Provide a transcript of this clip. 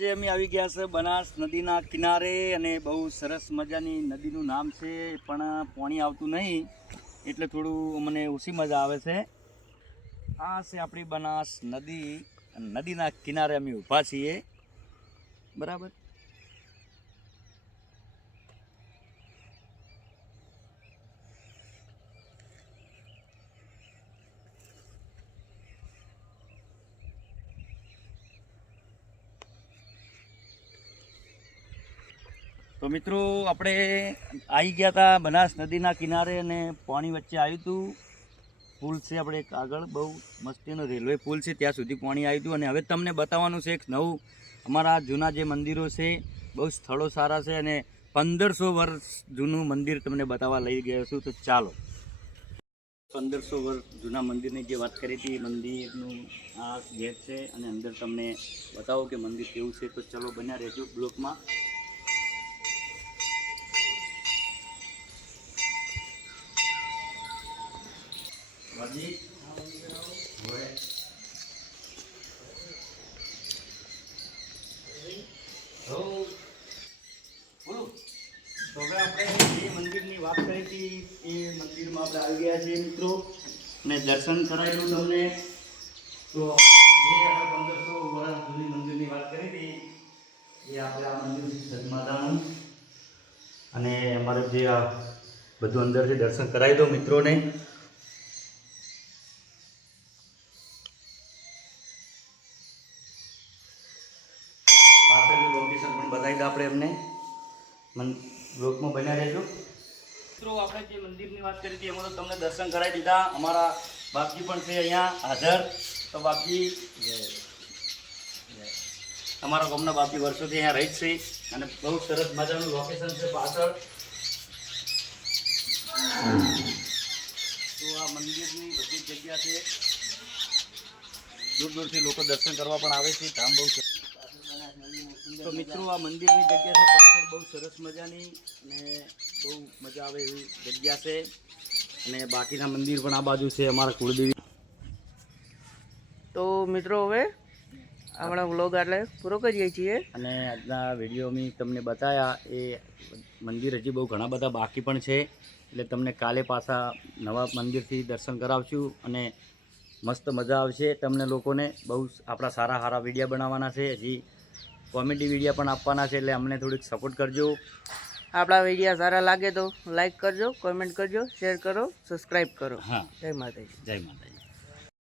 આજે અમે આવી ગયા છે બનાસ નદીના કિનારે અને બહુ સરસ મજાની નદીનું નામ છે પણ પાણી આવતું નહીં, એટલે થોડું મને ઓછી મજા આવે છે. આ છે આપણી બનાસ નદી નદીના કિનારે અમે ઊભા છીએ. બરાબર? તો મિત્રો, આપણે આવી ગયા હતા બનાસ નદીના કિનારે અને પાણી વચ્ચે આવ્યું હતું પુલ છે આપણે એક આગળ, બહુ મસ્તીનો રેલવે પુલ છે, ત્યાં સુધી પાણી આવ્યું હતું અને હવે તમને બતાવવાનું છે એક નવું. અમારા જૂના જે મંદિરો છે, બહુ સ્થળો સારા છે અને પંદરસો વર્ષ જૂનું મંદિર તમને બતાવવા લઈ ગયો છું. તો ચાલો. પંદરસો વર્ષ જૂના મંદિરની જે વાત કરી હતી મંદિરનું આ ગેટ છે. અને અંદર તમને બતાવો કે મંદિર કેવું છે. તો ચલો બન્યા રહેજો બ્લોકમાં. હવે. આપણે જે મંદિરની વાત કરી હતી, એ મંદિરમાં આપણે આવી ગયા છીએ મિત્રો. અને દર્શન કરાયેલું તમને. તો જે આપણે પંદરસો વર્ષ જૂની મંદિરની વાત કરી હતી, એ આપણે આ મંદિર સદમાતાનું. અને અમારે જે આ બધું અંદર છે દર્શન કરાવી દો મિત્રોને લોકેશન બતાવી દો આપણે એમને. મન બ્લોકમાં બન્યા રહેજો. મિત્રો, આપણે જે મંદિરની વાત કરી હતી, એમાં તો તમને દર્શન કરાવી દીધા. અમારા બાપજી પણ છે અહીંયા હાજર. તો બાપજી અમારા ગામના બાપજી વર્ષોથી અહીંયા રહી છે અને બહુ સરસ મજાનું લોકેશન છે પાછળ. તો આ મંદિરની બધી જગ્યા છે. દૂર દૂરથી લોકો દર્શન કરવા પણ આવે છે. ધામ બહુ તો મિત્રો આ મંદિરની જગ્યા છે પાછળ બહુ સરસ મજાની અને બહુ મજા આવે એવી જગ્યા છે. અને બાકીના મંદિર પણ આ બાજુ છે અમારા કુળદેવી. તો મિત્રો હવે આપણા વ્લોગ એટલે પૂરો કરીએ છીએ. અને આજના વીડિયો મેં તમને બતાવ્યા એ મંદિર હજી બહુ ઘણા બધા બાકી પણ છે. એટલે તમને કાલે પાછા નવા મંદિરથી દર્શન કરાવશું અને મસ્ત મજા આવશે. તમને લોકોને બહુ આપણા સારા સારા વિડીયા બનાવવાના છે. હજી કોમેડી વિડીયા પણ આપવાના છે એટલે અમને થોડીક સપોર્ટ કરજો. આપણા વિડીયા સારા લાગે તો લાઈક કરજો કોમેન્ટ કરજો શેર કરો સબસ્ક્રાઈબ કરો. હા. જય માતાજી. જય માતાજી.